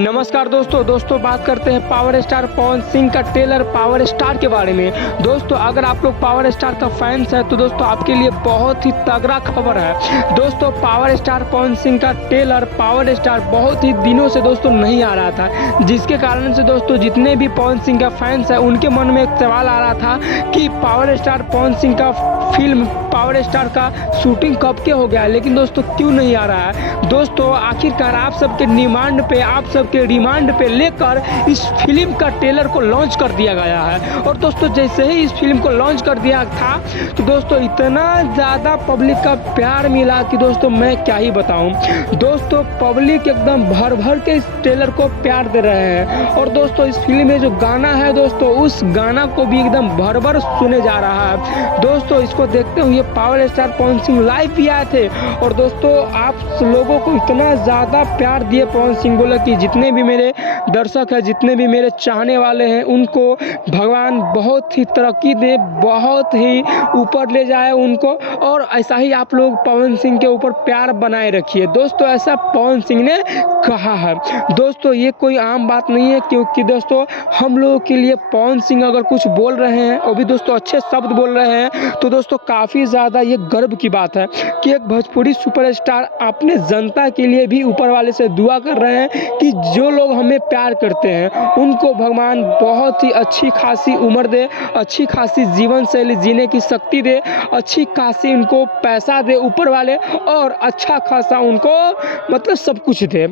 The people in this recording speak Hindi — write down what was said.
नमस्कार दोस्तों बात करते हैं पावर स्टार पवन सिंह का ट्रेलर पावर स्टार के बारे में। दोस्तों अगर आप लोग पावर स्टार का फैंस है तो दोस्तों आपके लिए बहुत ही तगड़ा खबर है। दोस्तों पावर स्टार पवन सिंह का ट्रेलर पावर स्टार बहुत ही दिनों से दोस्तों नहीं आ रहा था, जिसके कारण से दोस्तों जितने भी पवन सिंह का फैंस है उनके मन में एक सवाल आ रहा था कि पावर स्टार पवन सिंह का फिल्म पावर स्टार का शूटिंग कब के हो गया है, लेकिन दोस्तों क्यों नहीं आ रहा है। दोस्तों आखिरकार आप सबके डिमांड पे, आप सबके डिमांड पे लेकर इस फिल्म का ट्रेलर को लॉन्च कर दिया गया है। और दोस्तों जैसे ही इस फिल्म को लॉन्च कर दिया था तो दोस्तों इतना ज़्यादा पब्लिक का प्यार मिला कि दोस्तों मैं क्या ही बताऊं। दोस्तों पब्लिक एकदम भर भर के इस ट्रेलर को प्यार दे रहे हैं। और दोस्तों इस फिल्म में जो गाना है दोस्तों उस गाना को भी एकदम भर भर सुने जा रहा है। दोस्तों इसको देखते हुए power star Pawan Singh live भी आए थे। और दोस्तों आप लोगों को इतना ज़्यादा प्यार दिए पवन सिंह, बोला कि जितने भी मेरे दर्शक हैं, जितने भी मेरे चाहने वाले हैं उनको भगवान बहुत ही तरक्की दे, बहुत ही ऊपर ले जाए उनको। और ऐसा ही आप लोग पवन सिंह के ऊपर प्यार बनाए रखिए। दोस्तों ऐसा पवन सिंह ने कहा है। दोस्तों ये कोई आम बात नहीं है, क्योंकि दोस्तों हम लोगों के लिए पवन सिंह अगर कुछ बोल रहे हैं और भी दोस्तों अच्छे शब्द बोल रहे हैं तो दोस्तों काफ़ी ज़्यादा ये गर्व की बात है कि एक भोजपुरी सुपरस्टार अपने जनता के लिए भी ऊपर वाले से दुआ कर रहे हैं कि जो लोग हमें प्यार करते हैं उनको भगवान बहुत ही अच्छी खासी उम्र दे, अच्छी खासी जीवन शैली जीने की शक्ति दे, अच्छी खासी उनको पैसा दे ऊपर वाले, और अच्छा खासा उनको मतलब सब कुछ दे।